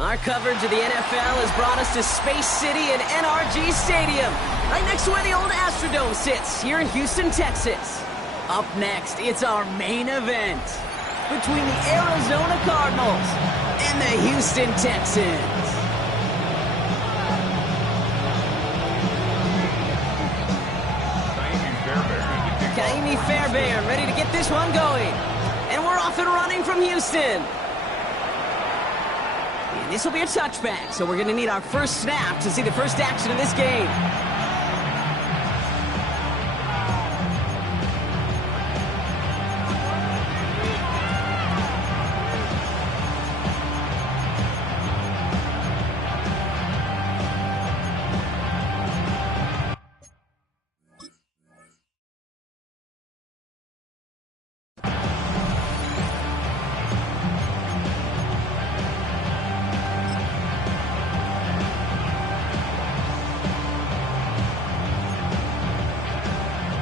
Our coverage of the NFL has brought us to Space City and NRG Stadium, right next to where the old Astrodome sits, here in Houston, Texas. Up next, it's our main event between the Arizona Cardinals and the Houston Texans. Kaimi Fairbairn ready to get this one going. And we're off and running from Houston. And this will be a touchback, so we're going to need our first snap to see the first action of this game.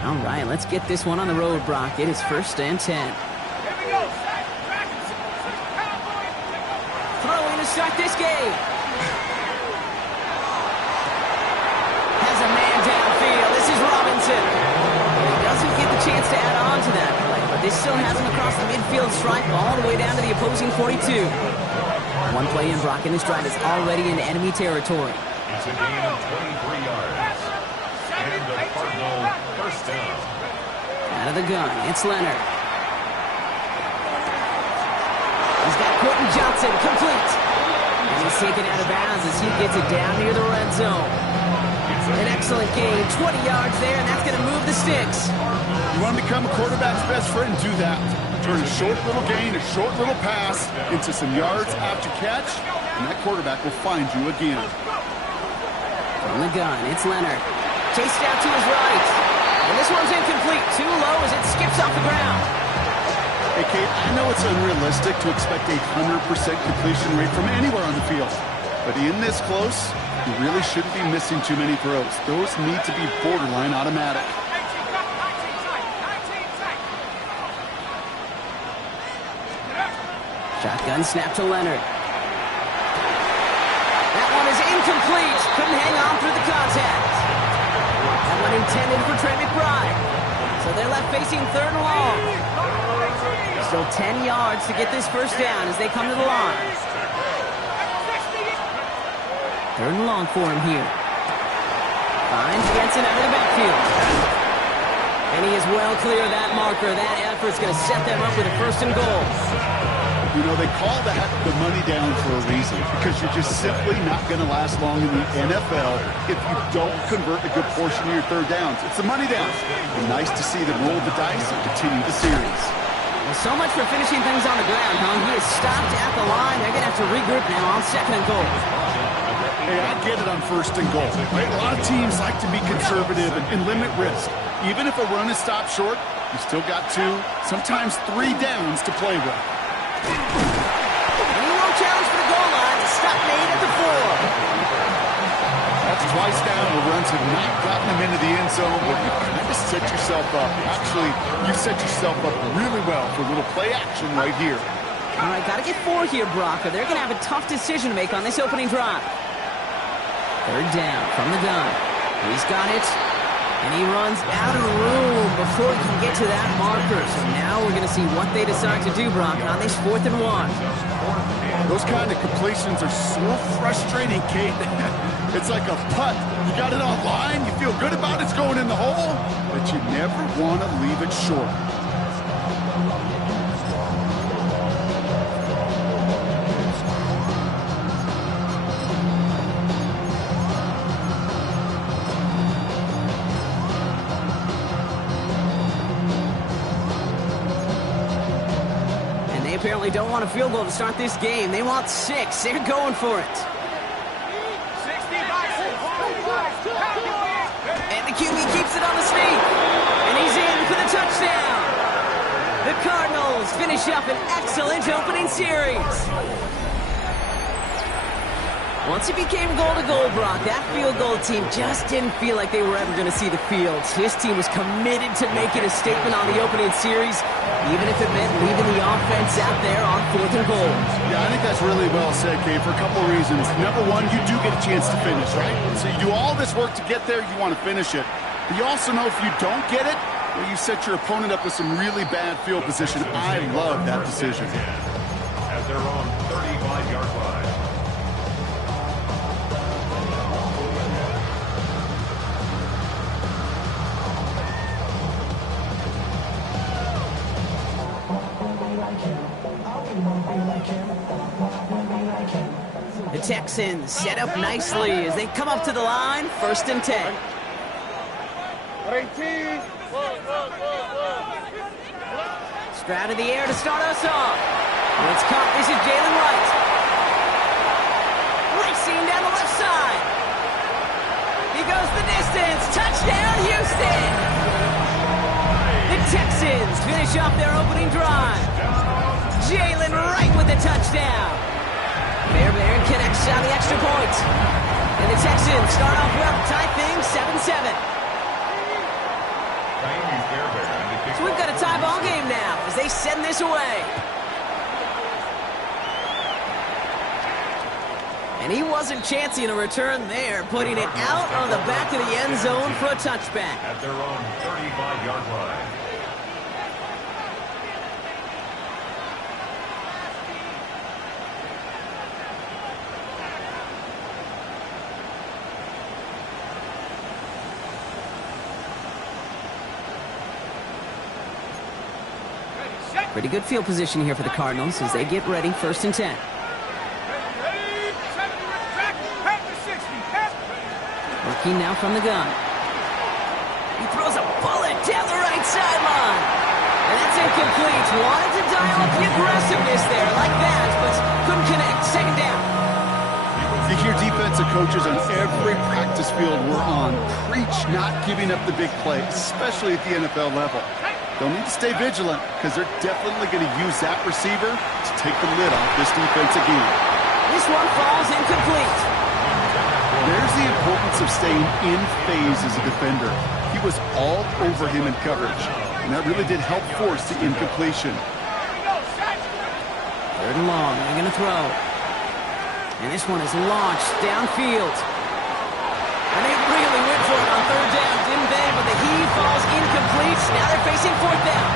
All right, let's get this one on the road, Brock. It is 1st and 10. Here we go. Throwing to start this game. Has a man downfield. This is Robinson. He doesn't get the chance to add on to that play, but this still has him across the midfield stripe all the way down to the opposing 42. One play in, Brock, and this drive is already in enemy territory. It's a gain of 23 yards. And the Cardinal first down. Out of the gun, it's Leonard. He's got Quentin Johnson, complete. And he's taken out of bounds as he gets it down near the red zone. An excellent gain, 20 yards there, and that's going to move the sticks. You want to become a quarterback's best friend? Do that. Turn a short little gain, a short little pass into some yards after catch, and that quarterback will find you again. From the gun, it's Leonard. Chased out to his right. And this one's incomplete. Too low as it skips off the ground. Hey, Kate, I know it's unrealistic to expect a 100% completion rate from anywhere on the field. But in this close, you really shouldn't be missing too many throws. Those need to be borderline automatic. Shotgun snap to Leonard. That one is incomplete. Couldn't hang on through the contact. That one intended for Trey McBride. So they're left facing 3rd and long. Still 10 yards to get this first down as they come to the line. 3rd and long for him here. Finds Jensen out of the backfield. And he is well clear of that marker. That effort's going to set them up with a 1st and goal. You know, they call that the money down for a reason, because you're just simply not going to last long in the NFL if you don't convert a good portion of your 3rd downs. It's the money down. And nice to see them roll the dice and continue the series. Well, so much for finishing things on the ground, huh? He is stopped at the line. They're going to have to regroup now on 2nd and goal. Hey, I get it on 1st and goal. Right? A lot of teams like to be conservative and limit risk. Even if a run is stopped short, you still got 2, sometimes 3 downs to play with. And he won't challenge for the goal line. The stop made at the 4. That's twice down. The runs have not gotten them into the end zone, but you kind of set yourself up. Actually, you set yourself up really well for a little play action right here. All right, got to get 4 here, Brock, or they're going to have a tough decision to make on this opening drive. 3rd down from the gun. He's got it. And he runs out of room before he can get to that marker. So now we're going to see what they decide to do, Brock, on this 4th and 1. Those kind of completions are so frustrating, Kate. It's like a putt. You got it on line, you feel good about it's going in the hole, but you never want to leave it short. Apparently don't want a field goal to start this game. They want 6. They're going for it. And the QB keeps it on the sneak. The Cardinals finish up an excellent opening series. Once it became goal-to-goal, Brock, that field goal team just didn't feel like they were ever going to see the field. His team was committed to making a statement on the opening series, even if it meant leaving the offense out there on 4th and goal. Yeah, I think that's really well said, Kay, for a couple of reasons. Number one, you do get a chance to finish, right? So you do all this work to get there, you want to finish it. But you also know if you don't get it, well, you set your opponent up with some really bad field position. I love that decision. At their own 35-yard line. The Texans set up nicely as they come up to the line, 1st and 10. Stroud in the air to start us off. It's caught. This is Jalen Wright. Racing down the left side. He goes the distance. Touchdown, Houston! The Texans finish off their opening drive. Jalen Wright with the touchdown. Fairbairn connects on the extra point. And the Texans start off well, tie things 7-7. So we've got a tie ball game now as they send this away. And he wasn't chancing a return there, putting it out on the back of the end zone for a touchback. At their own 35-yard line. Pretty good field position here for the Cardinals as they get ready, 1st and 10. Working now from the gun. He throws a bullet down the right sideline. And that's incomplete. Wanted to dial up the aggressiveness there like that, but couldn't connect. 2nd down. You hear defensive coaches on every practice field we're on preach not giving up the big play, especially at the NFL level. They'll need to stay vigilant because they're definitely going to use that receiver to take the lid off this defense again. This one falls incomplete. There's the importance of staying in phase as a defender. He was all over him in coverage, and that really did help force the incompletion. 3rd and long, they're going to throw. And this one is launched downfield. And they really went for it on 3rd down, didn't they? But the heave falls incomplete. Now they're facing 4th down.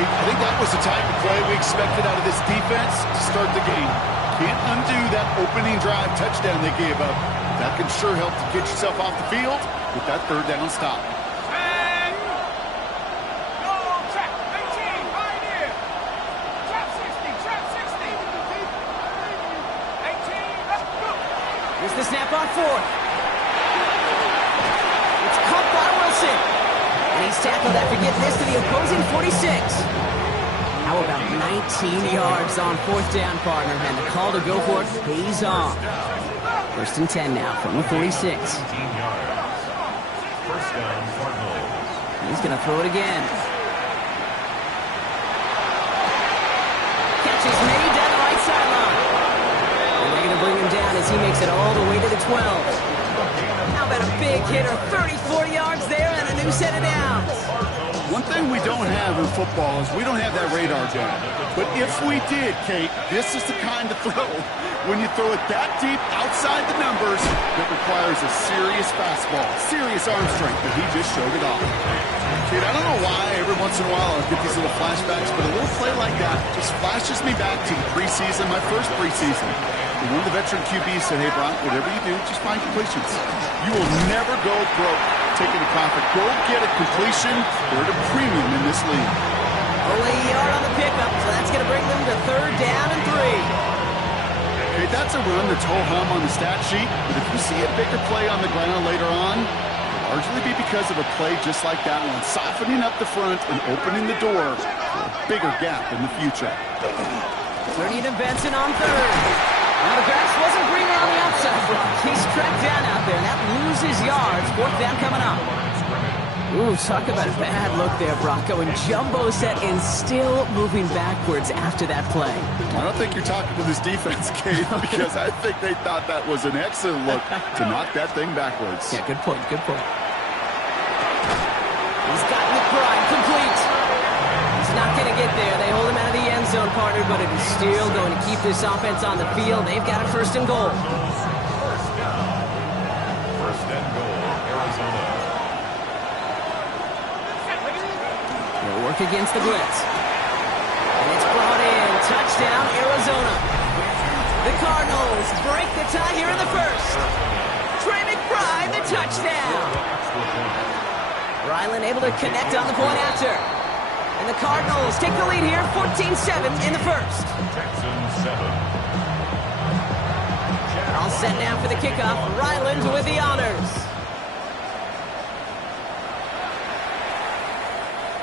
I think that was the type of play we expected out of this defense to start the game. Can't undo that opening drive touchdown they gave up. That can sure help to get yourself off the field with that 3rd down stop. Here's the snap on 4th. It's caught by Wilson. And he's tackled after getting this to the opposing 46. How about 19 yards on 4th down, partner? And the call to go for it pays off. 1st and 10 now from the 46. 1st down, Cardinals. He's going to throw it again. Catch is made down the right sideline. And they're going to bring him down as he makes it all the way to the 12. How about a big hitter? 34 yards there and a new set of downs. One thing we don't have in football is we don't have that radar gun. But if we did, Kate, this is the kind of throw when you throw it that deep outside the numbers that requires a serious fastball, serious arm strength, and he just showed it off. Kate, I don't know why every once in a while I'll get these little flashbacks, but a little play like that just flashes me back to the preseason, my first preseason. And one of the veteran QBs said, hey, Brock, whatever you do, just find completions. You will never go broke taking a profit. Go get a completion. They're at a premium in this league. Only a yard on the pickup, so that's going to bring them to 3rd down and 3. Okay, that's a run that's ho-hum on the stat sheet, but if you see a bigger play on the ground later on, it'll largely be because of a play just like that one, softening up the front and opening the door for a bigger gap in the future. Turning to Benson on 3rd. Now the grass wasn't greener on the outside. He's tracked down out there, and that loses yards. 4th down coming up. Ooh, talk about a bad look there, Bronco. And jumbo set and still moving backwards after that play. I don't think you're talking to this defense, Kate, because I think they thought that was an excellent look to knock that thing backwards. Yeah, good point, good point. He's got McBride complete. He's not going to get there. They hold him out of the end zone, partner, but it is still going to keep this offense on the field. They've got a first and goal. First and goal, Arizona. They'll work against the blitz. And it's brought in. Touchdown, Arizona. The Cardinals break the tie here in the first. Trey McBride, the touchdown. Ryland able to connect on the point after. And the Cardinals take the lead here, 14-7 in the first. Texans 7. All set now for the kickoff. Ryland with the honors.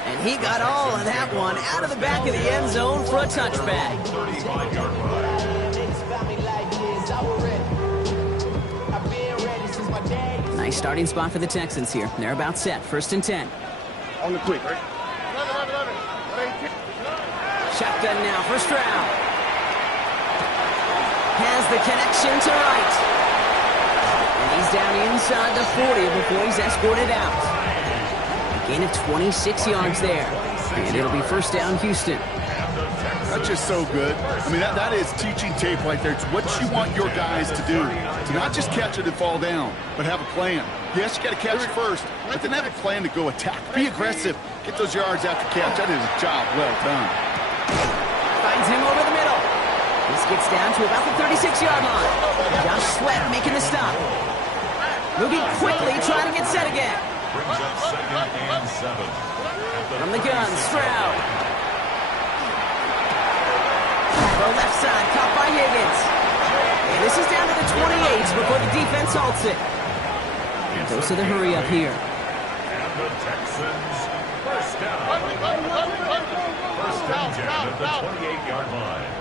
And he got all of that one out of the back of the end zone for a touchback. 35-yard line. Nice starting spot for the Texans here. They're about set. First and 10. On the quick, right? Shotgun now, first round. Has the connection to right. And he's down inside the 40 before he's escorted out. A gain of 26 yards there. And it'll be first down, Houston. That's just so good. I mean, that is teaching tape right there. It's what you want your guys to do. To not just catch it and fall down, but have a plan. Yes, you got to catch it first, but then have a plan to go attack. Be aggressive. Get those yards after catch. That is a job well done. Finds him over the middle. This gets down to about the 36-yard line. Josh Sweat making the stop. Moving quickly, trying to get set again. Brings up second and 7. From the gun, Stroud. The left side, caught by Higgins. And this is down to the 28 before the defense halts it. And goes to the hurry up here. And the Texans first down. First down at the 28-yard line.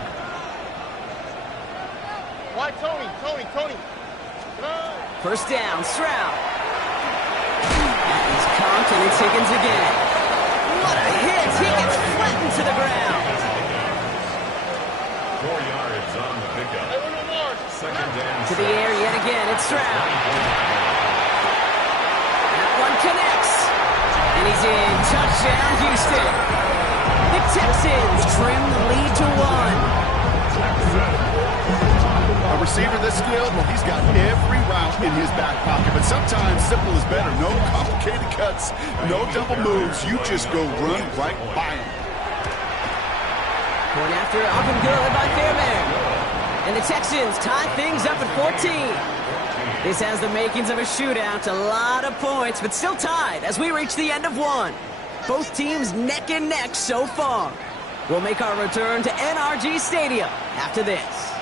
Why, Tony? First down, Stroud. And he's conked, and it's Higgins again. What a hit! He gets flattened to the ground. 4 yards on the pickup. Second and To the air yet again, it's Stroud. That one connects. And he's in. Touchdown, Houston. The Texans trim the lead to 1. A receiver this skilled, well, he's got every route in his back pocket. But sometimes simple is better. No complicated cuts, no double moves. You just go run right by him. Going after it, up and good by Fairbairn. And the Texans tie things up at 14. This has the makings of a shootout. A lot of points, but still tied as we reach the end of one. Both teams neck and neck so far. We'll make our return to NRG Stadium after this.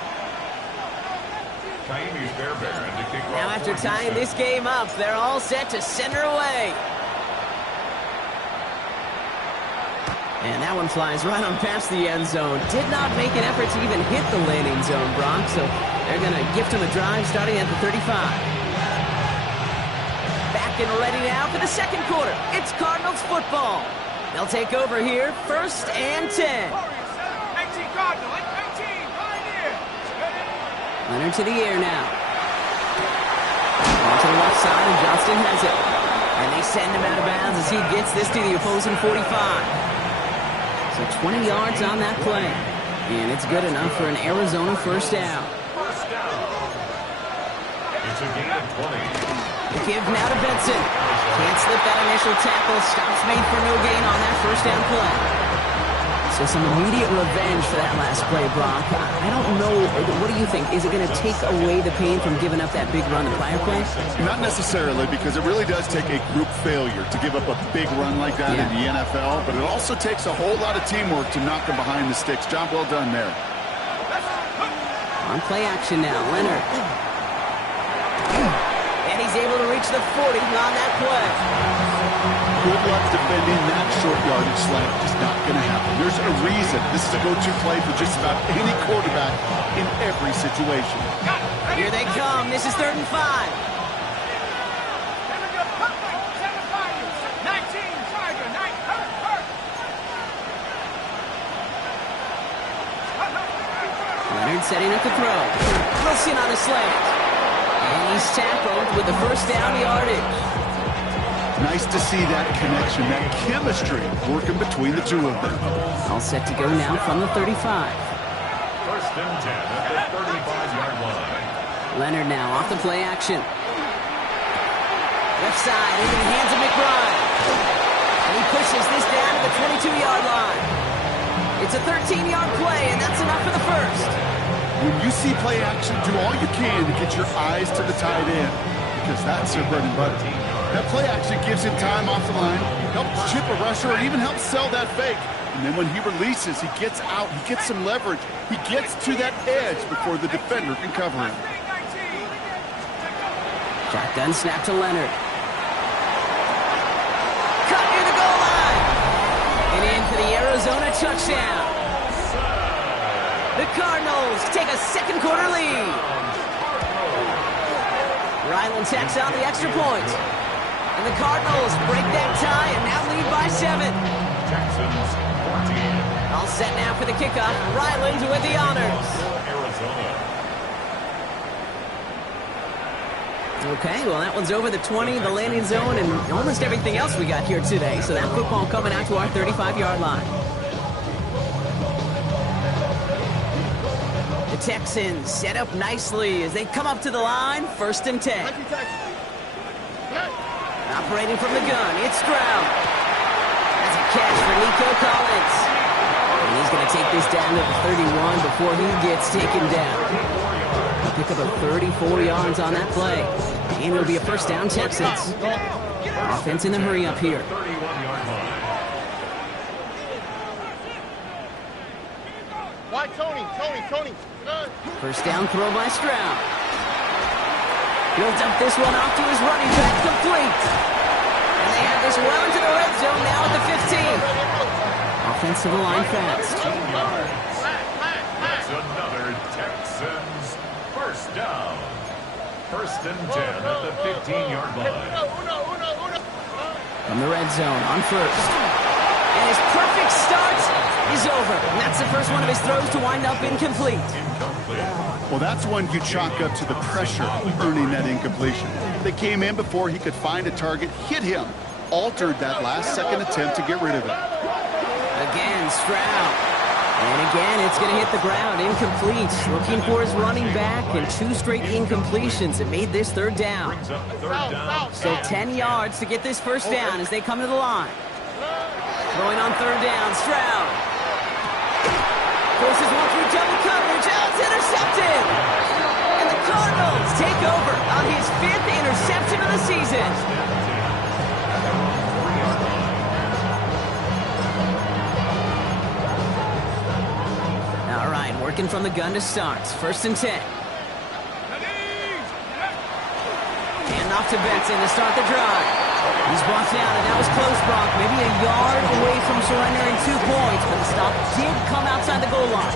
Now after tying this game up, they're all set to center away. And that one flies right on past the end zone. Did not make an effort to even hit the landing zone, Brock. So they're going to gift him a drive starting at the 35. Back and ready now for the second quarter. It's Cardinals football. They'll take over here, first and 10. 18 Cardinal, 18, right here. Leonard to the air now. On to the left side, and Johnston has it. And they send him out of bounds as he gets this to the opposing 45. So 20 yards on that play. And it's good enough for an Arizona first down. It's a gain of 20. The give now to Benson. Can't slip that initial tackle. Stops made for no gain on that first down play. So some immediate revenge for that last play, Brock. I don't know. What do you think? Is it going to take away the pain from giving up that big run the prior play? Not necessarily, because it really does take a group failure to give up a big run like that in the NFL. But it also takes a whole lot of teamwork to knock them behind the sticks. Job well done there. On play action now, Leonard. And he's able to reach the 40 on that play. Good luck defending that short yardage slant. Just not going to happen. There's a reason this is a go-to play for just about any quarterback in every situation. Here they come. This is 3rd and 5. Leonard setting up the throw. Wilson on a slant. And he's tackled with the first down yardage. Nice to see that connection, that chemistry working between the two of them. All set to go now from the 35. First and 10 at the 35-yard line. Leonard now off the play action. Left side into the hands of McBride. And he pushes this down to the 22-yard line. It's a 13-yard play, and that's enough for the first. When you see play action, do all you can to get your eyes to the tight end, because that's their bread and butter. That play action gives him time off the line, helps chip a rusher, or even helps sell that fake. And then when he releases, he gets out, he gets some leverage. He gets to that edge before the defender can cover him. Shotgun snap to Leonard. Cut near the goal line. And in for the Arizona touchdown. The Cardinals take a second quarter lead. Ryland tacks on the extra point. And the Cardinals break that tie and now lead by 7. Texans 14. All set now for the kickoff. Ryland with the honors. Arizona. Okay, well, that one's over the 20, the landing zone, and almost everything else we got here today. So that football coming out to our 35-yard line. The Texans set up nicely as they come up to the line, 1st and 10. Operating from the gun, it's Stroud. That's a catch for Nico Collins. And he's going to take this down to the 31 before he gets taken down. He'll pick up a 34 yards on that play. And it'll be a first down, Texans. Offense in the hurry up here. 31-yard line. Why, Tony. First down throw by Stroud. He'll dump this one off to his running back, complete. And they have this well into the red zone now at the 15. Offensive line fast. That's another Texans first down. First and 10 at the 15-yard line. From the red zone on first. And his perfect start is over. And that's the first one of his throws to wind up incomplete. Well, that's one you chalk up to the pressure earning that incompletion. They came in before he could find a target, hit him, altered that last-second attempt to get rid of it. Again, Stroud. And again, it's going to hit the ground, incomplete. Looking for his running back, and 2 straight incompletions that made this third down. Still 10 yards to get this first down as they come to the line. Throwing on third down, Stroud. Forces one through double coverage. Oh, it's intercepted. And the Cardinals take over on his 5th interception of the season. All right, working from the gun to start. 1st and 10. And off to Benson to start the drive. He's brought down, and that was close, Brock. Maybe a yard away from surrendering 2 points, but the stop did come outside the goal line.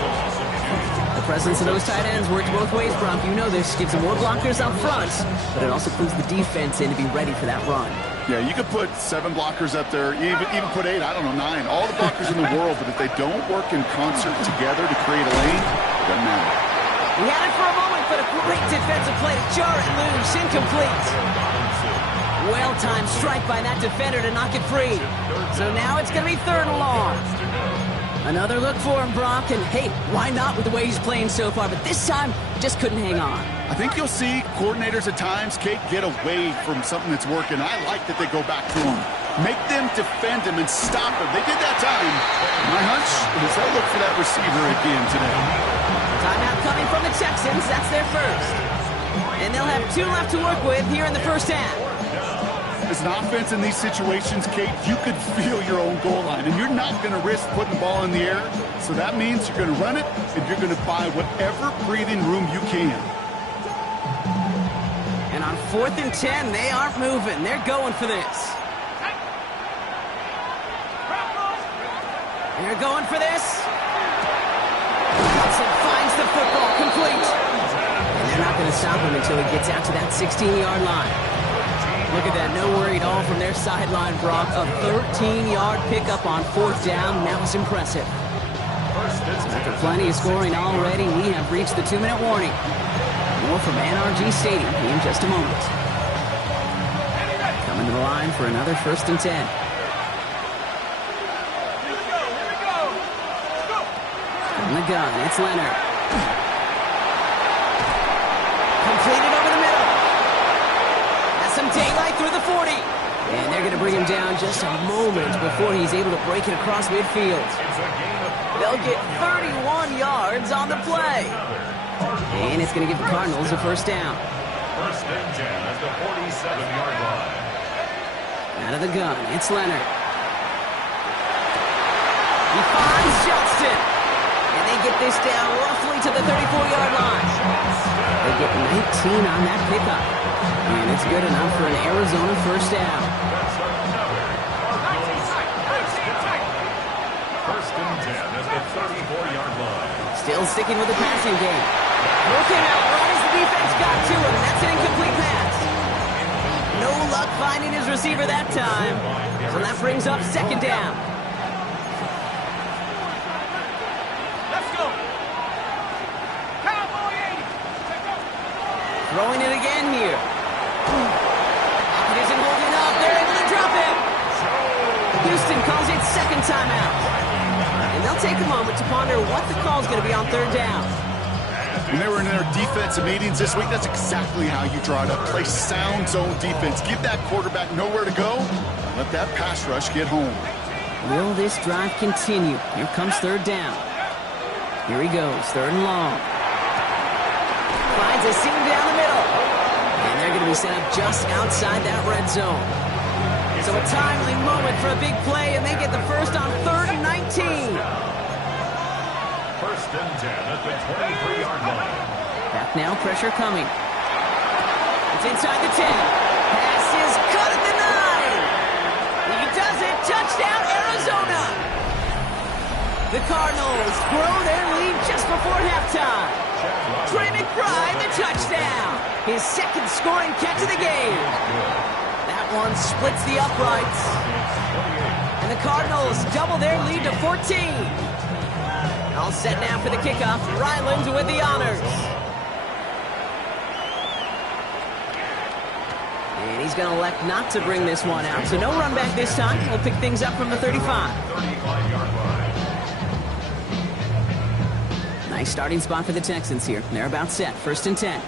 The presence of those tight ends works both ways, Brock. You know this. Gives them more blockers up front, but it also puts the defense in to be ready for that run. Yeah, you could put 7 blockers up there, even put 8, I don't know, 9. All the blockers in the world, but if they don't work in concert together to create a lane, it doesn't matter. He had it for a moment, but a great defensive play to jar it loose, incomplete. Well-timed strike by that defender to knock it free. So now it's going to be 3rd and long. Another look for him, Brock, and hey, why not with the way he's playing so far? But this time, just couldn't hang on. I think you'll see coordinators at times, Kate, get away from something that's working. I like that they go back to him. Make them defend him and stop him. They did that time. My hunch is they'll look for that receiver again today. Timeout coming from the Texans. That's their first. And they'll have 2 left to work with here in the first half. As an offense in these situations, Kate, you could feel your own goal line, and you're not going to risk putting the ball in the air. So that means you're going to run it, and you're going to buy whatever breathing room you can. And on 4th and 10, they aren't moving. They're going for this. They're going for this. Hudson finds the football, complete. And they're not going to stop him until he gets out to that 16-yard line. Look at that, no worry at all from their sideline, Brock. A 13-yard pickup on 4th down. That was impressive. After plenty of scoring already, we have reached the 2-minute warning. More from NRG Stadium in just a moment. Coming to the line for another 1st and 10. From the gun, it's Leonard. Completed over the middle. Has some daylight through the 40. And they're going to bring him down just a moment before he's able to break it across midfield. They'll get 31 yards on the play. And it's going to give the Cardinals a 1st down. 1st and 10 at the 47-yard line. Out of the gun, it's Leonard. He finds Johnston. And they get this down roughly to the 34-yard line. They get 19 on that pickup. And it's good enough for an Arizona 1st down. 1st and 10 at the 34-yard line. Still sticking with the passing game. Looking out right as the defense got to him. That's an incomplete pass. No luck finding his receiver that time. So that brings up 2nd down. Let's go. Cowboy 80. Throwing it again here. It isn't holding up. They're able to drop it. Houston calls it 2nd timeout. And they'll take a moment to ponder what the call is going to be on 3rd down. When they were in their defensive meetings this week, that's exactly how you draw it up. Play sound zone defense. Give that quarterback nowhere to go. Let that pass rush get home. Will this drive continue? Here comes 3rd down. Here he goes, 3rd and long. Finds a seam down the middle. And they're going to be set up just outside that red zone. So a timely moment for a big play, and they get the 1st on 3rd and 19. 1st and 10 at the 23-yard line. Back now, pressure coming. It's inside the 10. Pass is caught at the 9. He does it. Touchdown, Arizona. The Cardinals grow their lead just before halftime. Trey McBride, the touchdown. His 2nd scoring catch of the game. That one splits the uprights. And the Cardinals double their lead to 14. All set now for the kickoff. Ryland with the honors. And he's going to elect not to bring this one out. So no run back this time. We'll pick things up from the 35. 35-yard line. Nice starting spot for the Texans here. They're about set. 1st and 10.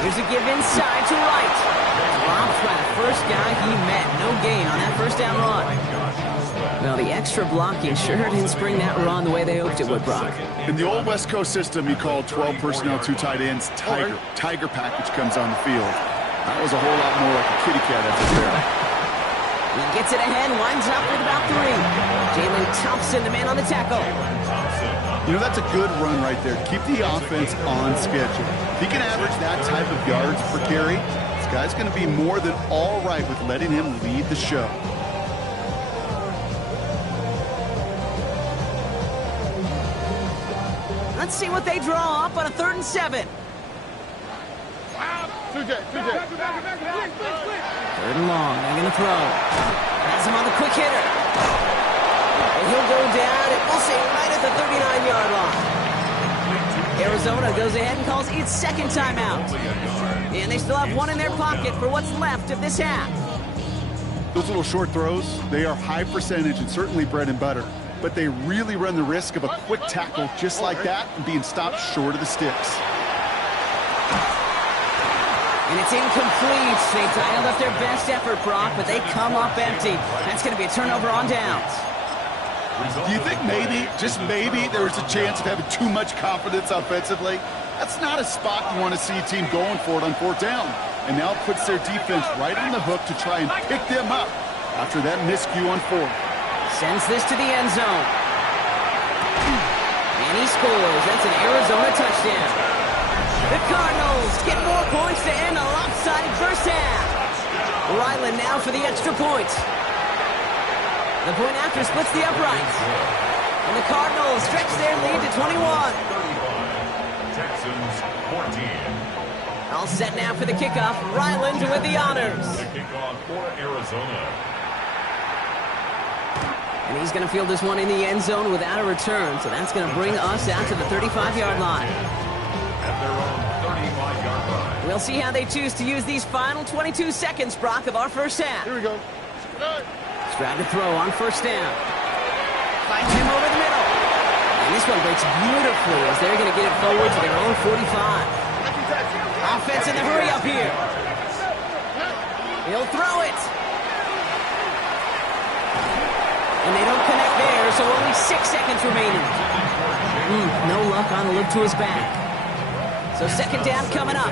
Here's a give inside to right. Dropped by the first guy he met. No gain on that 1st down run. Well, the extra blocking sure didn't spring that run the way they hoped it would, Brock. In the old West Coast system, you call 12 personnel, 2 tight ends, Tiger. Tiger package comes on the field. That was a whole lot more like a kitty cat up there. He gets it ahead, winds up with about 3. Jalen Thompson, the man on the tackle. You know, that's a good run right there. Keep the offense on schedule. If he can average that type of yards per carry, this guy's going to be more than all right with letting him lead the show. Let's see what they draw up on a 3rd and 7. 2J. 3rd and long. They're going to throw. Has him on the quick hitter. And he'll go down, and we'll say right at the 39-yard line. Arizona goes ahead and calls its 2nd timeout. And they still have one in their pocket for what's left of this half. Those little short throws, they are high percentage and certainly bread and butter. But they really run the risk of a quick tackle just like that and being stopped short of the sticks. And it's incomplete. They dialed up their best effort, Brock, but they come up empty. That's going to be a turnover on downs. Do you think maybe, just maybe, there's a chance of having too much confidence offensively? That's not a spot you want to see a team going for it on 4th down. And now it puts their defense right on the hook to try and pick them up after that miscue on 4th. Sends this to the end zone. And he scores. That's an Arizona touchdown. The Cardinals get more points to end a lopsided 1st half. Ryland now for the extra point. The point after splits the uprights. And the Cardinals stretch their lead to 21. 35. Texans 14. All set now for the kickoff. Ryland with the honors. The kickoff for Arizona. And he's going to field this one in the end zone without a return. So that's going to bring us out to the 35-yard line. At their own 35-yard line. We'll see how they choose to use these final 22 seconds, Brock, of our first half. Here we go. Stroud to throw on first down. Finds him over the middle. And this one breaks beautifully as they're going to get it forward to their own 45. Offense in the hurry up here. He'll throw it. And they don't connect there, so only 6 seconds remaining. No luck on a look to his back. So second down coming up.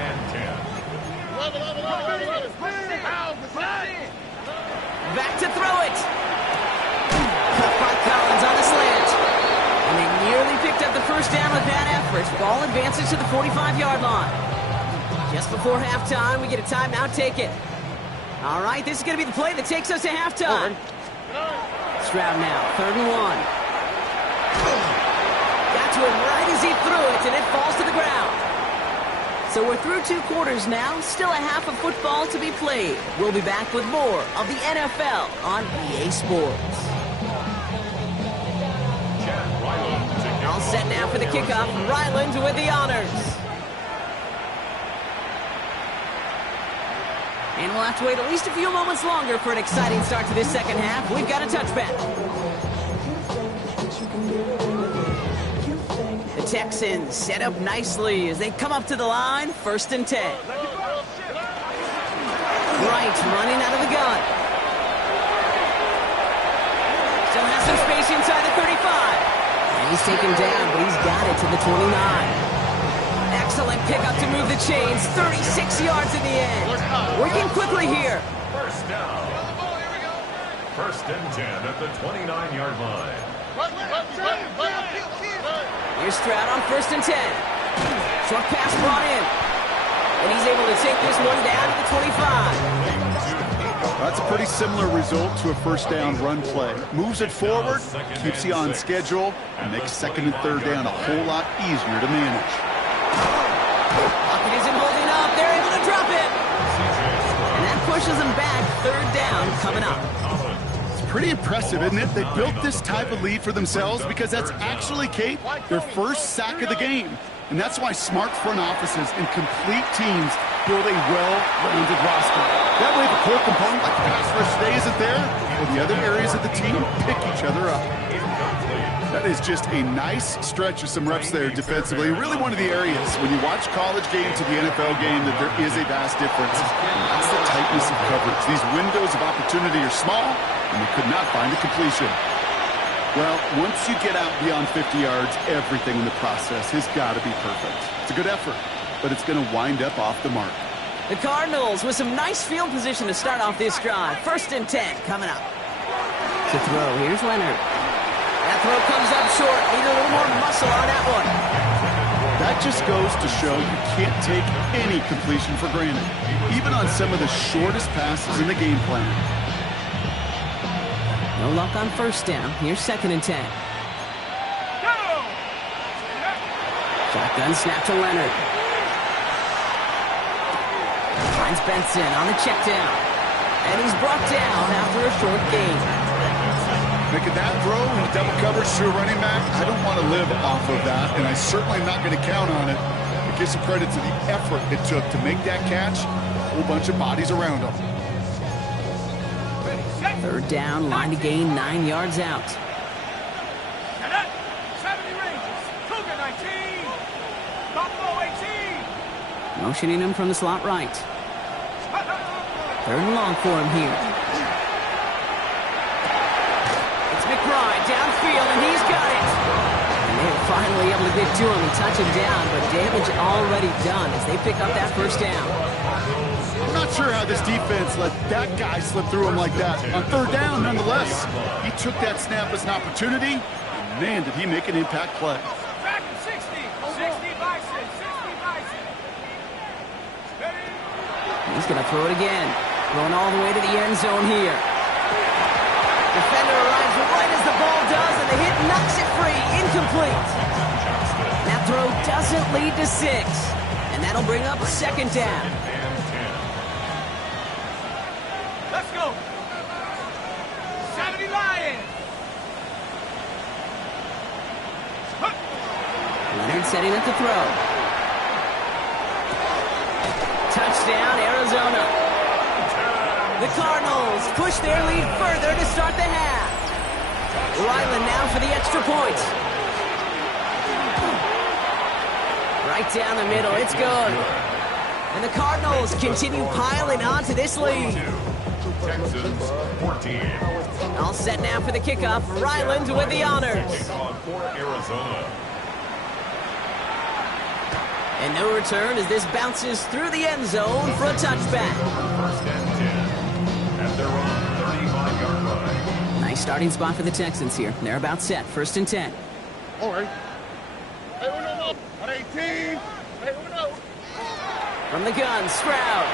Back to throw it. Cut by Collins on the slant. And they nearly picked up the first down with that effort. Ball advances to the 45-yard line. Just before halftime, we get a timeout taken. All right, this is going to be the play that takes us to halftime. Stroud now, 3rd and 1. Got to him right as he threw it, and it falls to the ground. So we're through 2 quarters now, still a half of football to be played. We'll be back with more of the NFL on EA Sports. All set now for the kickoff. Ryland with the honors. And we'll have to wait at least a few moments longer for an exciting start to this second half. We've got a touchback. The Texans set up nicely as they come up to the line. 1st and 10. Wright running out of the gun. Still has some space inside the 35. And he's taken down, but he's got it to the 29. Excellent pickup to move the chains. 36 yards in the end. Working quickly here. First down. 1st and 10 at the 29-yard line. Here's Stroud on 1st and 10. Short pass brought in. And he's able to take this one down to the 25. That's a pretty similar result to a first down run play. Moves it forward, keeps you on schedule, and makes 2nd and 3rd down a whole lot easier to manage. Pocket isn't holding up. They're able to drop it. And that pushes them back. 3rd down coming up. It's pretty impressive, isn't it? They built this type of lead for themselves because that's actually, Kate, their first sack of the game. And that's why smart front offices and complete teams build a well-rounded roster. That way the core component like the pass rush today isn't there, or the other areas of the team pick each other up. That is just a nice stretch of some reps there defensively. Really one of the areas when you watch college game to the NFL game that there is a vast difference. And that's the tightness of coverage. These windows of opportunity are small, and they could not find a completion. Well, once you get out beyond 50 yards, everything in the process has got to be perfect. It's a good effort, but it's going to wind up off the mark. The Cardinals with some nice field position to start off this drive. 1st and 10 coming up. To throw, here's Leonard. That throw comes up short. Need a little more muscle on that one. That just goes to show you can't take any completion for granted, even on some of the shortest passes in the game plan. No luck on 1st down. Here's 2nd and 10. Shotgun snap to Leonard. Finds Benson on the check down. And he's brought down after a short gain. Making that throw in double coverage to a running back, I don't want to live off of that, and I certainly am not going to count on it. But give some credit to the effort it took to make that catch. A whole bunch of bodies around him. 3rd down, line to gain 9 yards out. And that 70 Rangers, Cougar 19, Buffalo 18. Motioning him from the slot right. 3rd and long for him here. It's McBride downfield, and he's got it. And they're finally able to get to him and touch him down, but damage already done as they pick up that 1st down. I'm not sure how this defense let that guy slip through him like that. On 3rd down, nonetheless, he took that snap as an opportunity, and man, did he make an impact play. Back at 60. 60 Bison. 60 Bison. He's going to throw it again. Going all the way to the end zone here. Defender arrives right as the ball does, and the hit knocks it free. Incomplete. That throw doesn't lead to 6. And that'll bring up 2nd down. Let's go. 70 Lions. setting up to throw. Touchdown, Arizona. The Cardinals push their lead further to start the half. Ryland now for the extra point. Right down the middle, it's good. And the Cardinals continue piling on to this lead. Texans 14. All set now for the kickoff. Ryland with the honors. Kickoff for Arizona. And no return as this bounces through the end zone for a touchback. First and 10 at their own 35-yard line. Nice starting spot for the Texans here. They're about set. First and 10. All right. Hey, uno, on 18. Hey, uno. From the gun, Stroud.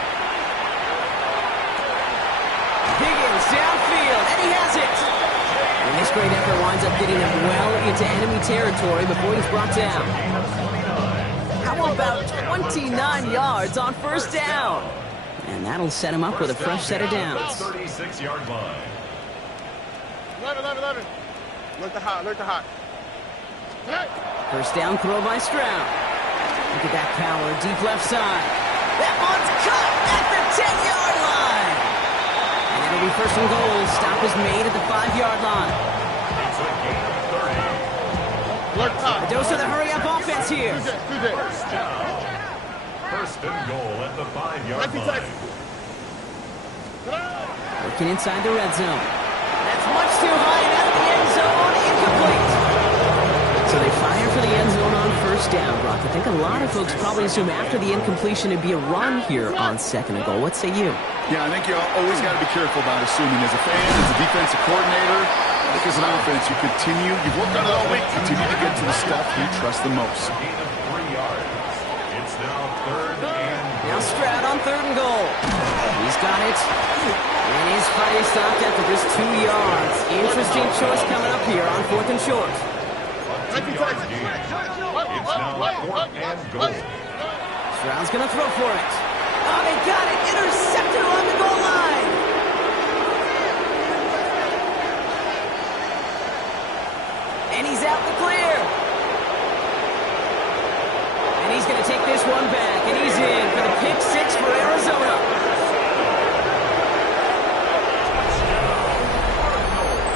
Higgins downfield, and he has it. And this great effort winds up getting him well into enemy territory before he's brought down. How about 29 yards on first down? And that'll set him up with a fresh set of downs. 36-yard line. 11. Look the hot. Hey. First down throw by Stroud. Look at that power, deep left side. That one's caught at the 10-yard line. And it'll be first and goal. Stop is made at the 5-yard line. It's a gain of 30. Look hot. A dose of the hurry-up offense here. First down. First and goal at the 5-yard line. Working inside the red zone. That's much too high and out of the end zone. Incomplete. So they fire for the end zone on first down, Brock. I think a lot of folks probably assume after the incompletion it'd be a run here on second and goal. What say you? Yeah, I think you always got to be careful about assuming as a fan, as a defensive coordinator. I think as an offense, you've worked on it all week, continue to get to the stuff you trust the most. Gain of 3 yards. It's now third and Now Stroud on third and goal. He's got it. And his play stopped after just 2 yards. Interesting choice coming up here on fourth and short. 2-yard gain. It's now fourth and goal. Stroud's going to throw for it. Oh, they got it. Intercepted on the goal line. And he's out the clear. And he's going to take this one back. And he's in for the pick six for Arizona.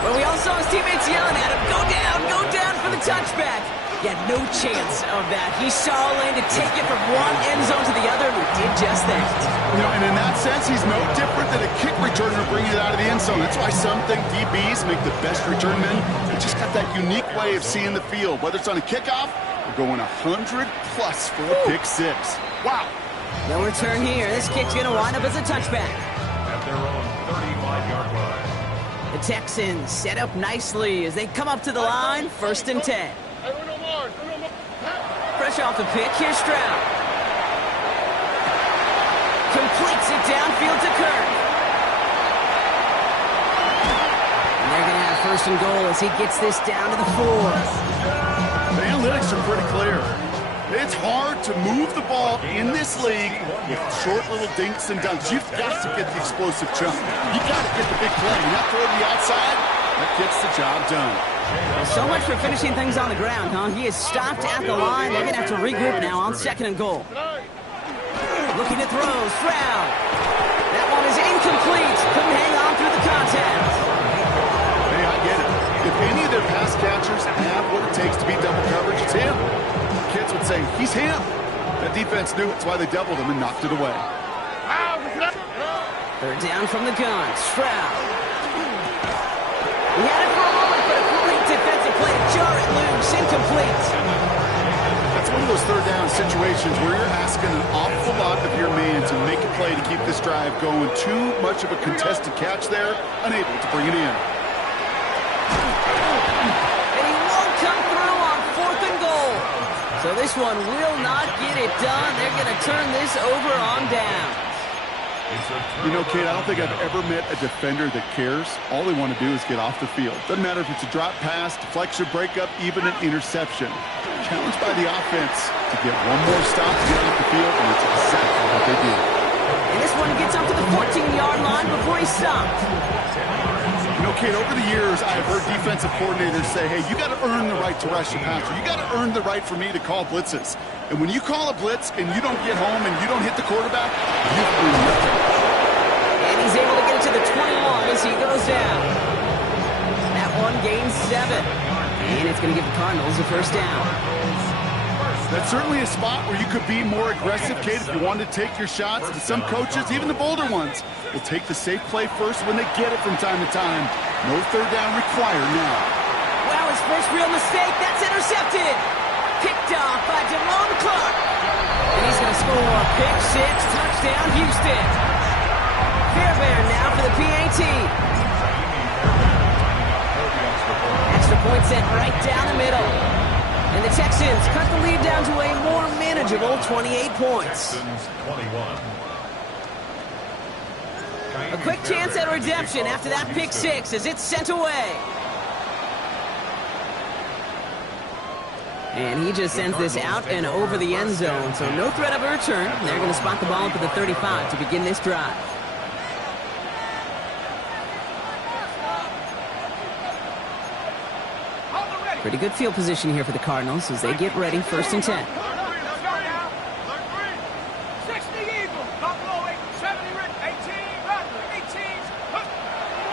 But we all saw his teammates yelling at him, go down for the touchback. He had no chance of that. He saw a lane to take it from one end zone to the other, and he did just that. You know, and in that sense, he's no different than a kick returner bringing it out of the end zone. That's why some think DBs make the best return men. They just got that unique way of seeing the field, whether it's on a kickoff or going 100-plus for a pick six. Wow. No return here. This kick's going to wind up as a touchback. At their own 35-yard line. The Texans set up nicely as they come up to the line, first and 10. Hey, uno more. Fresh off the pick, here's Stroud. Completes it downfield to Kirk. And they're going to have first and goal as he gets this down to the 4. The analytics are pretty clear. It's hard to move the ball in this league with short little dinks and dunks. You've got to get the explosive jump. You've got to get the big play. You have to throw to the outside. That gets the job done. So much for finishing things on the ground, huh? He is stopped at the line. They're going to have to regroup now on second and goal. Looking to throw, Stroud. That one is incomplete. Couldn't hang on through the contact. Hey, I get it. If any of their pass catchers have what it takes to beat double coverage, it's him. Kids would say, he's him. That defense knew it's why they doubled him and knocked it away. Third down from the gun, Stroud. He had it for a moment, but a great defensive play to jar it loose, incomplete. That's one of those third down situations where you're asking an awful lot of your man to make a play to keep this drive going. Too much of a contested catch there, unable to bring it in. And he won't come through on fourth and goal. So this one will not get it done. They're going to turn this over on down. You know, Kate, I don't think I've ever met a defender that cares. All they want to do is get off the field. Doesn't matter if it's a drop pass, deflection, breakup, even an interception. Challenged by the offense to get one more stop to get off the field, and it's exactly what they did. And this one gets up to the 14-yard line before he's stopped. You know, Kate, over the years, I've heard defensive coordinators say, hey, you got to earn the right to rush your passer. You got to earn the right for me to call blitzes. And when you call a blitz and you don't get home and you don't hit the quarterback, you've earned nothing. And he's able to get it to the 21 as he goes down. That one gains 7. And it's going to give the Cardinals a first down. That's certainly a spot where you could be more aggressive, Kate, if you wanted to take your shots. And some coaches, even the bolder ones, will take the safe play first when they get it from time to time. No third down required now. Wow, his first real mistake. That's intercepted. Picked off by Damone Clark. And he's going to score. Pick 6, touchdown, Houston. Fairbairn now for the PAT. Extra point sent right down the middle. And the Texans cut the lead down to a more manageable 28 points. Texans 21. A quick chance at redemption after that pick 6 as it's sent away. And he just sends this out and over the end zone, so no threat of a return. They're going to spot the ball up at the 35 to begin this drive. Pretty good field position here for the Cardinals as they get ready, 1st and 10.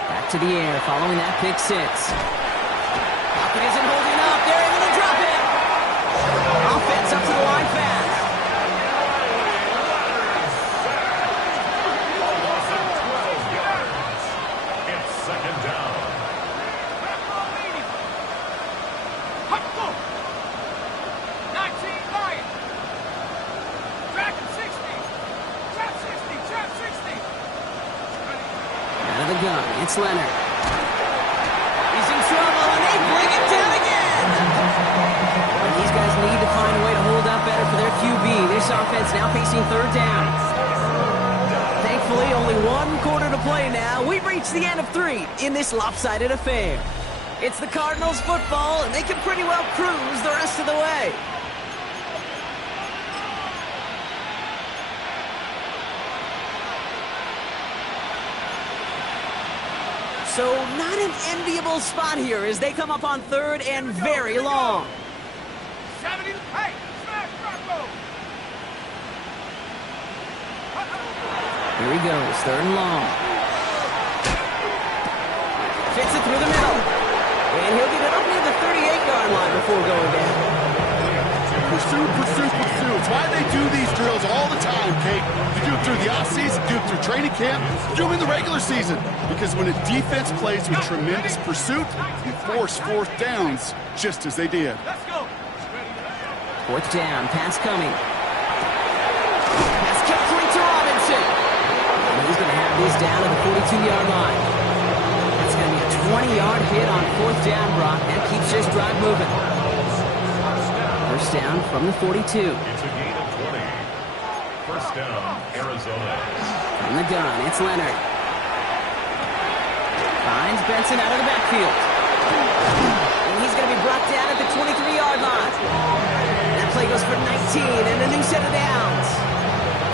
Back to the air following that pick 6. Pocket isn't holding up. They're able to drop it. Offense up to the line fast. It's 2nd down. Out of the gun, it's Leonard. He's in trouble, and they bring it down again. And these guys need to find a way to hold up better for their QB. This offense now facing 3rd down. Thankfully, only 1 quarter to play now. We've reached the end of 3 in this lopsided affair. It's the Cardinals football, and they can pretty well cruise the rest of the way. So not an enviable spot here as they come up on 3rd and very long. Here he goes, 3rd and long. Fits it through the middle. And he'll get it up near the 38-yard line before going down. Pursue, pursue, pursue. It's why they do these drills all the time, Kate. You do it through the offseason, do it through training camp, do them in the regular season. Because when a defense plays with tremendous pursuit, you force 4th downs just as they did. 4th down, pass coming. Pass complete to Robinson. And he's going to have this down to the 42-yard line. That's going to be a 20-yard hit on 4th down, Brock. That keeps this drive moving. 1st down from the 42. It's a gain of 20. 1st down, Arizona. From the gun, it's Leonard. Finds Benson out of the backfield. And he's going to be brought down at the 23-yard line. That play goes for 19 and a new set of downs.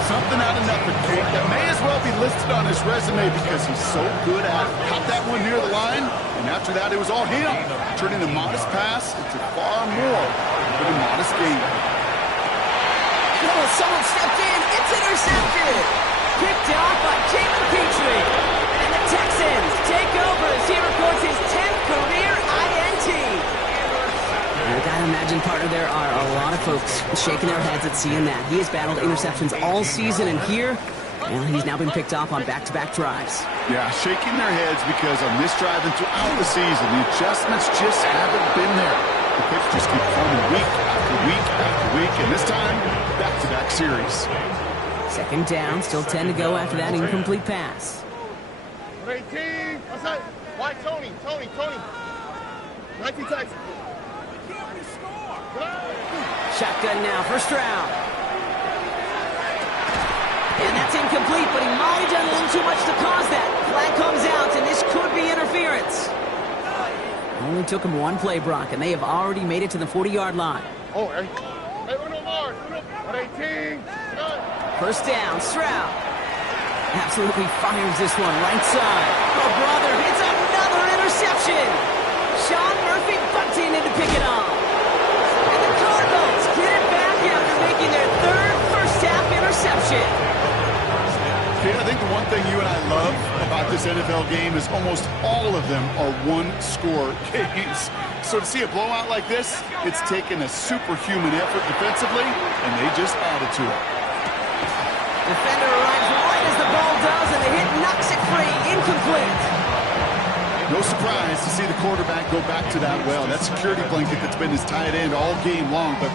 Something out of nothing, Kate. That may as well be listed on his resume because he's so good at it. Caught that one near the line, and after that, it was all him. Turning a modest pass into far more than a modest gain. Oh, someone stepped in. It's intercepted. Picked off by Jalen Petrie. And the Texans take over as he records his 10th career INT. And I gotta imagine, partner, there are a lot of folks shaking their heads at seeing that. He has battled interceptions all season, and here, well, he's now been picked off on back-to-back drives. Yeah, shaking their heads because on this drive and throughout the season, the adjustments just haven't been there. The picks just keep coming week after week after week, and this time, back-to-back series. 2nd down, still 10 to go after that incomplete pass. 18. What's that? Why Tony? 19 Texans. Shotgun now, 1st round. And that's incomplete, but he might have done a little too much to cause that. Flag comes out, and this could be interference. Only took him 1 play, Brock, and they have already made it to the 40-yard line. Oh, hey. Hey, uno more. 18. 1st down, Stroud. Absolutely fires this one right side. Oh, brother, it's another interception. Sean Murphy bunting in to pick it off. And the Cardinals get it back after making their third first-half interception. Okay, I think the one thing you and I love about this NFL game is almost all of them are one-score games. So to see a blowout like this, it's taken a superhuman effort defensively, and they just added to it. Defender arrives right as the ball does, and the hit knocks it free. Incomplete. No surprise to see the quarterback go back to that well. That security blanket that's been his tight end all game long, but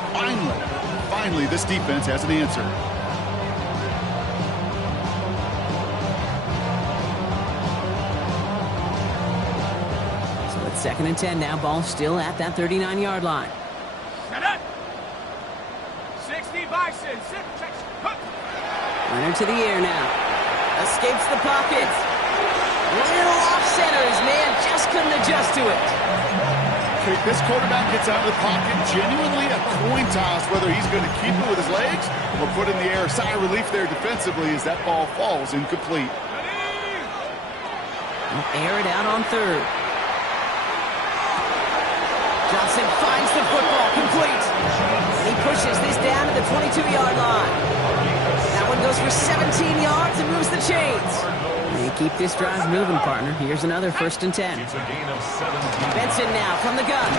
finally, this defense has an answer. So it's 2nd and 10 now. Ball still at that 39-yard line. Set up. 60 Bison. Runner to the air now. Escapes the pocket. Little off centers. Man just couldn't adjust to it. Okay, this quarterback gets out of the pocket. Genuinely a coin toss whether he's going to keep it with his legs or put it in the air. Sigh of relief there defensively as that ball falls incomplete. They'll air it out on 3rd. Johnson finds the football complete. And he pushes this down to the 22-yard line. That one goes for 17 yards and moves the chains. They keep this drive moving, partner. Here's another 1st and 10. It's a gain of 17. Benson now from the gun.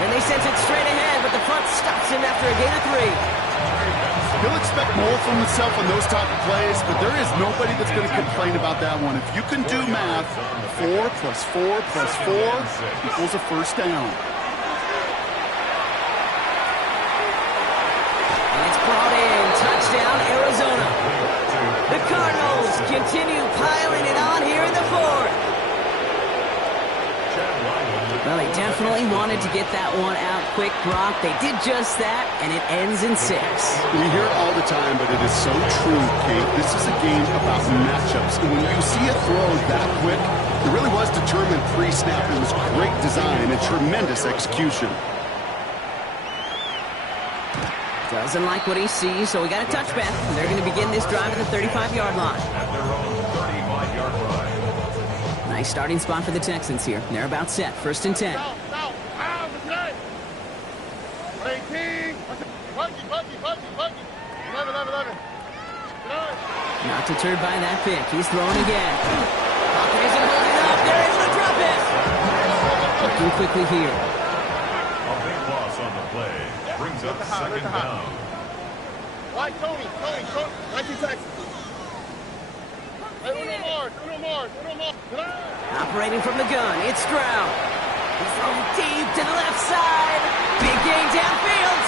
And they send it straight ahead, but the front stops him after a gain of 3. He'll expect more from himself on those type of plays, but there is nobody that's going to complain about that one. If you can do math, 4 plus 4 plus 4 equals a 1st down. Brought in. Touchdown, Arizona. The Cardinals continue piling it on here in the 4th. Well, they definitely wanted to get that one out quick, Brock. They did just that, and it ends in 6. We hear it all the time, but it is so true, Kate. This is a game about matchups. And when you see a throw that quick, it really was determined pre-snap. It was great design and tremendous execution. Doesn't like what he sees, so we got a touchback. They're going to begin this drive at the 35-yard line. At their own 35-yard line. Nice starting spot for the Texans here. They're about set. 1st and 10. Out. 18. Buggy. 11. Not deterred by that pick. He's throwing again. Pocket isn't holding up. They're able to drop it. Looking quickly here. A big loss on the play. Brings up 2nd down. White Tony. 19 Texans. Hey, Uno Mars. Operating from the gun, it's Stroud. He's throwing deep to the left side. Big gain downfield.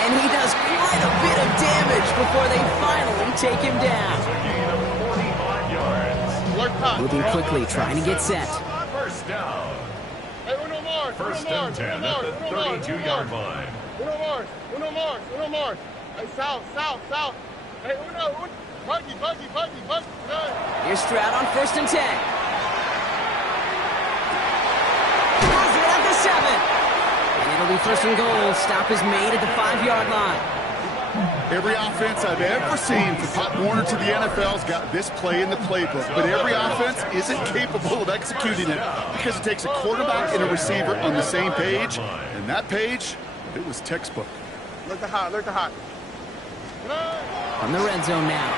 And he does quite a bit of damage before they finally take him down. It's a gain of 45 yards. Moving quickly, trying to get set. 1st down. Hey, Uno Mars. 1st and 10 at the 32-yard line. Uno Mars. Hey, south. Hey, Uno. Buggy. Here's Stroud on 1st and 10. Has it at the 7. And it'll be 1st and goal. Stop is made at the 5-yard line. Every offense I've ever seen from Pop Warner to the NFL's got this play in the playbook, but every offense isn't capable of executing it because it takes a quarterback and a receiver on the same page, and that page, it was textbook. Look the hot. From the red zone now.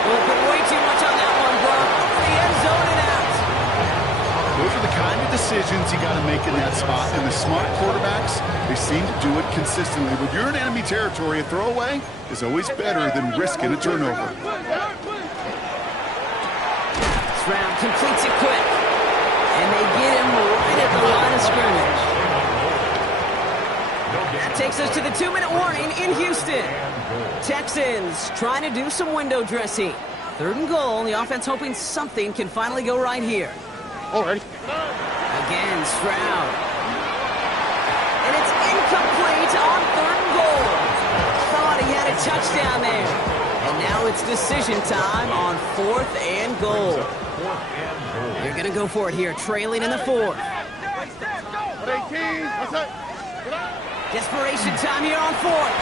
We'll put way too much on that one, bro. Over the end zone and out. Those are the kind of decisions you got to make in that spot, and the smart quarterbacks, they seem to do it consistently. When you're in enemy territory, a throwaway is always better than risking a turnover. Stroud completes it quick. And they get him right at the line of scrimmage. That takes us to the 2-minute warning in Houston. Texans trying to do some window dressing. 3rd and goal. The offense hoping something can finally go right here. Already. Again, Stroud. And it's incomplete on 3rd and goal. Thought he had a touchdown there. And now it's decision time on 4th and goal. They're going to go for it here, trailing in the 4th. 18. Desperation time here on 4th.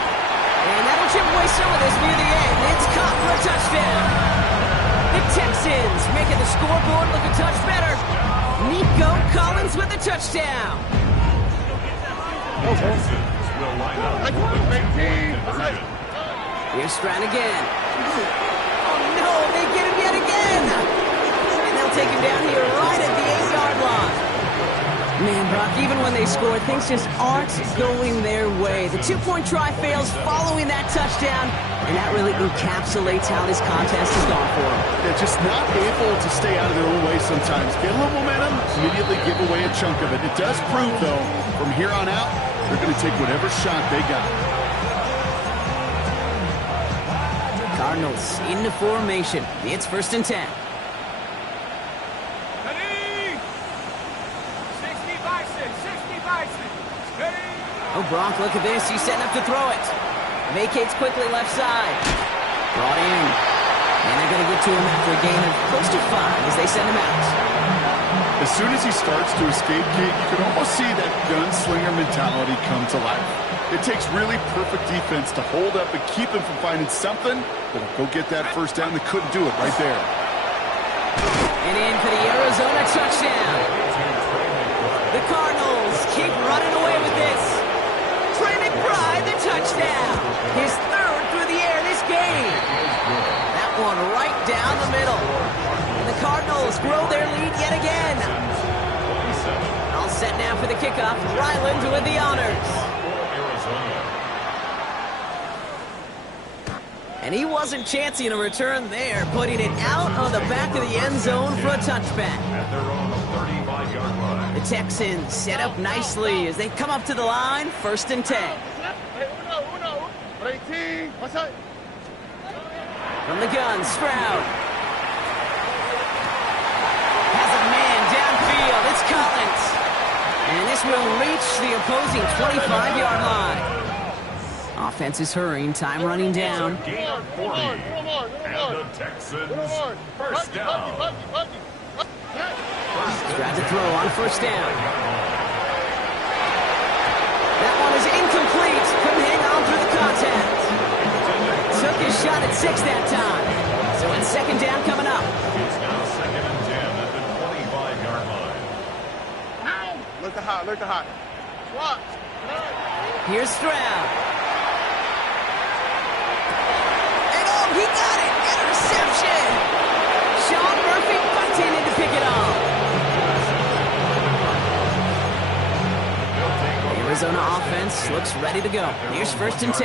And that'll chip away some of this near the end. It's caught for a touchdown. The Texans making the scoreboard look a touch better. Nico Collins with a touchdown. The Texans will line up for the two-point conversion. Here's Stroud again. Oh no, they get him yet again. And they'll take him down here right at the 8-yard line. Man, Brock, even when they score, things just aren't going their way. The two-point try fails following that touchdown, and that really encapsulates how this contest has gone for them. They're just not able to stay out of their own way sometimes. Get a little momentum, immediately give away a chunk of it. It does prove, though, from here on out, they're going to take whatever shot they got. Cardinals into formation. It's 1st and 10. Oh, Brock, look at this. He's setting up to throw it. Vacates quickly left side. Brought in. And they're going to get to him after a gain of close to 5 as they send him out. As soon as he starts to escape, Kate, you can almost see that gunslinger mentality come to life. It takes really perfect defense to hold up and keep him from finding something that'll go get that first down. They couldn't do it right there. And in for the Arizona touchdown. The Cardinals keep running away with this. Trey McBride, the touchdown. His 3rd through the air this game. That one right down the middle. And the Cardinals grow their lead yet again. All set now for the kickoff. Ryland with the honors. And he wasn't chancing a return there, putting it out on the back of the end zone for a touchback. At their own 35-yard line. The Texans set up nicely as they come up to the line, 1st and 10. From the gun, Stroud. Has a man downfield. It's Collins. And this will reach the opposing 25-yard line. Offense is hurrying, time running down. Gain of 40. And the Texans, first down. Stroud to throw on 1st down. That one is incomplete. Couldn't hang on through the contact. Took his shot at 6 that time. So it's 2nd down coming up. It's now 2nd and 10 at the 25-yard line. Look the hot, look the hot. Watch. Here's Stroud. He got it! Interception! Sean Murphy bunting in to pick it off. The Arizona offense looks ready to go. Here's 1st and 10.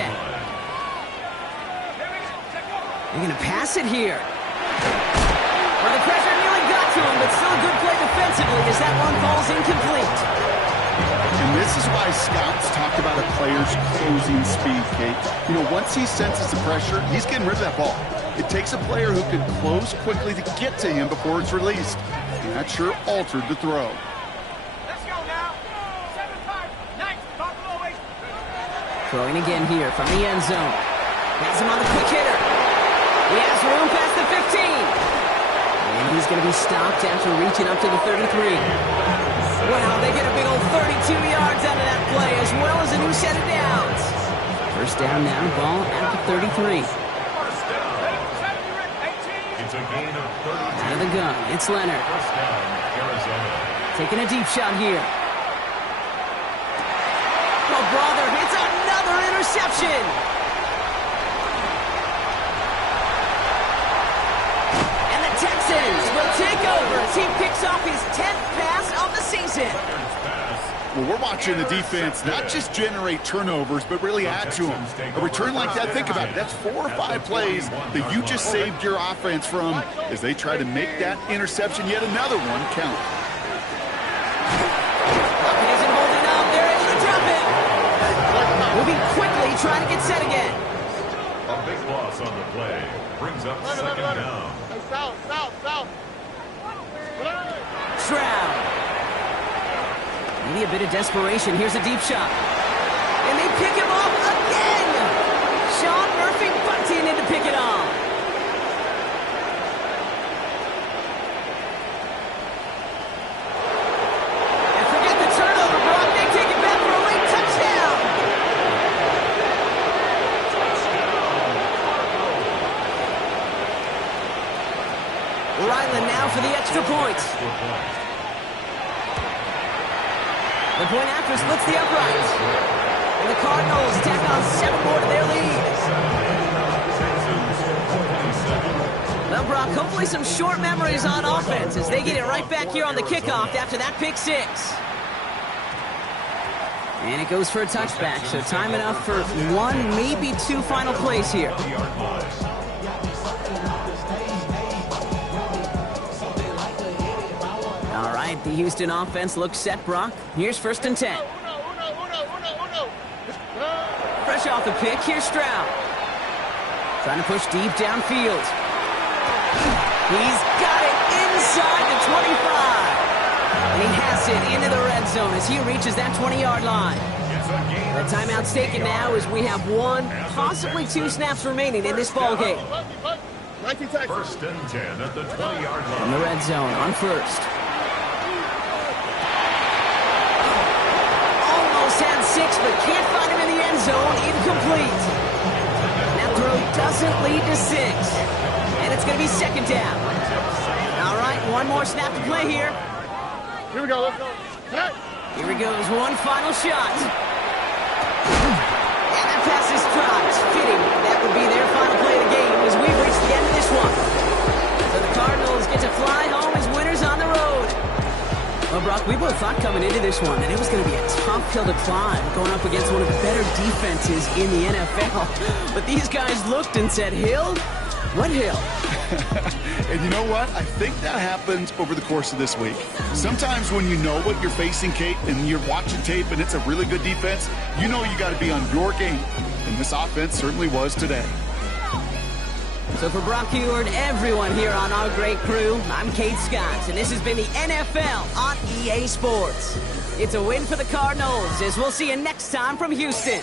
They're going to pass it here. Well, the pressure nearly got to him, but still a good play defensively as that one falls incomplete. And this is why scouts talk about a player's closing speed, Kate. You know, once he senses the pressure, he's getting rid of that ball. It takes a player who can close quickly to get to him before it's released. And that sure altered the throw. Let's go now. 7-5. Nice. Throwing again here from the end zone. Has him on the quick hitter. He has room past the 15. And he's going to be stopped after reaching up to the 33. Wow, they get a big old 32 yards out of that play, as well as a new set of downs. 1st down now, ball at the 33. First down. It's a gain of 32. Out of the gun, it's Leonard. First down, Arizona. Taking a deep shot here. Oh, brother, it's another interception. And the Texans will take over as he picks off his 10th pass of the season. Well, we're watching the defense not just generate turnovers, but really add to them. A return like that, think about it, that's 4 or 5 plays that you just saved your offense from as they try to make that interception, yet another one, count. He isn't holding up. They're able to drop it. Moving quickly, trying to get set again. A big loss on the play. Brings up 2nd down. South. Stroud. Maybe a bit of desperation. Here's a deep shot. And they pick him off again. Sean Murphy bunting in to pick it off. And forget the turnover, Brock. They take it back for a late touchdown. point. The point after splits the uprights. And the Cardinals tack on 7 more to their lead. Well, Brock, hopefully some short memories on offense as they get it right back here on the kickoff after that pick 6. And it goes for a touchback, so time enough for 1, maybe 2 final plays here. All right, the Houston offense looks set, Brock. Here's 1st and 10. Fresh off the pick, here's Stroud. Trying to push deep downfield. He's got it inside the 25. And he has it into the red zone as he reaches that 20-yard line. The timeout's taken now as we have 1, possibly 2 snaps remaining in this ball game. 1st and 10 at the 20-yard line. In the red zone on 1st. Almost had 6, but can't find him in the end zone. Incomplete. That throw doesn't lead to 6. And it's going to be 2nd down. All right, 1 more snap to play here. Here we go, let's go. Hey. Here he goes, 1 final shot. And that pass is dropped. Fitting. That would be their final play of the game as we've reached the end of this one. So the Cardinals get to fly home as winners on the road. Well, Brock, we both thought coming into this one that it was going to be a tough hill to climb going up against one of the better defenses in the NFL. But these guys looked and said, Hill? What hill? And you know what? I think that happens over the course of this week. Sometimes when you know what you're facing, Kate, and you're watching tape and it's a really good defense, you know you got to be on your game. And this offense certainly was today. So for Brock Heward, everyone here on our great crew, I'm Kate Scott, and this has been the NFL on EA Sports. It's a win for the Cardinals, as we'll see you next time from Houston.